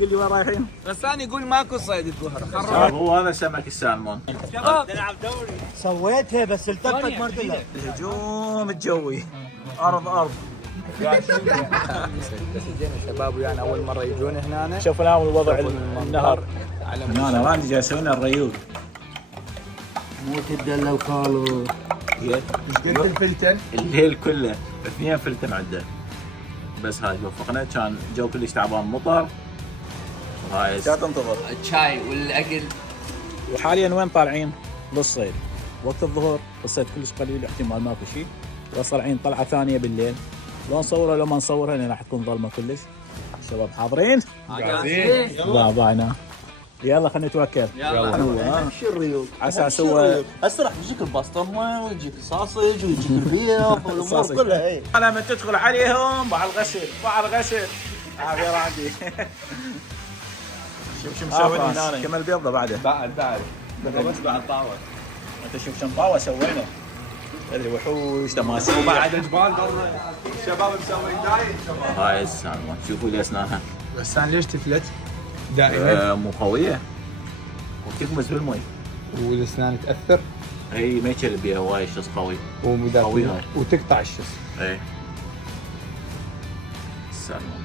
قل لي وين رايحين؟ غسان يقول ماكو صيد الظهر. هو هذا سمك السالمون. شباب نلعب دوري. سويتها بس التفت مرتين. الهجوم الجوي. ارض. شباب ويانا اول مره يجون هنا. شوف الان وضع النهر. انا ما جاي اسوي لنا الريوق. مو تدلل خالص. ايش قلت الفلتن؟ الليل كله 2 فلتن عده. بس هاي وفقنا كان جو كلش تعبان مطر. وهاي لا تنتظر. الشاي والاكل. وحاليا وين طالعين؟ للصيد. وقت الظهر الصيد كلش قليل، احتمال ماكو شيء. وطالعين طلعه ثانيه بالليل. لو نصورها لو ما نصورها لان راح تكون ظلمه كلش. الشباب حاضرين؟ جاهزين. ضعنا. يلا خلينا نتوكل. يلا. شو الريوق؟ على اساس هو هسه راح يجيك البسطرمه ويجيك الصاصج ويجيك البيض والامور كلها اي. انا من تدخل عليهم مع الغسل غير عندي. شوف شو مسوي لي هنا كم البيضه بعده. بعد بس بعد طاوه. انت شوف كم طاوه سوينا. ادري وحوش تماسيح بعد جبال برا. الشباب مسوي دايت شباب. هاي السالمون شوفوا لي اسنانها. غسان ليش تفلت؟ دائما. مو قويه وتكمس بالمي. والاسنان تاثر. هي ما يشرب بيها هواي شخص قوي. ومدافع قوي هاي. وتقطع الشس. ايه السالمون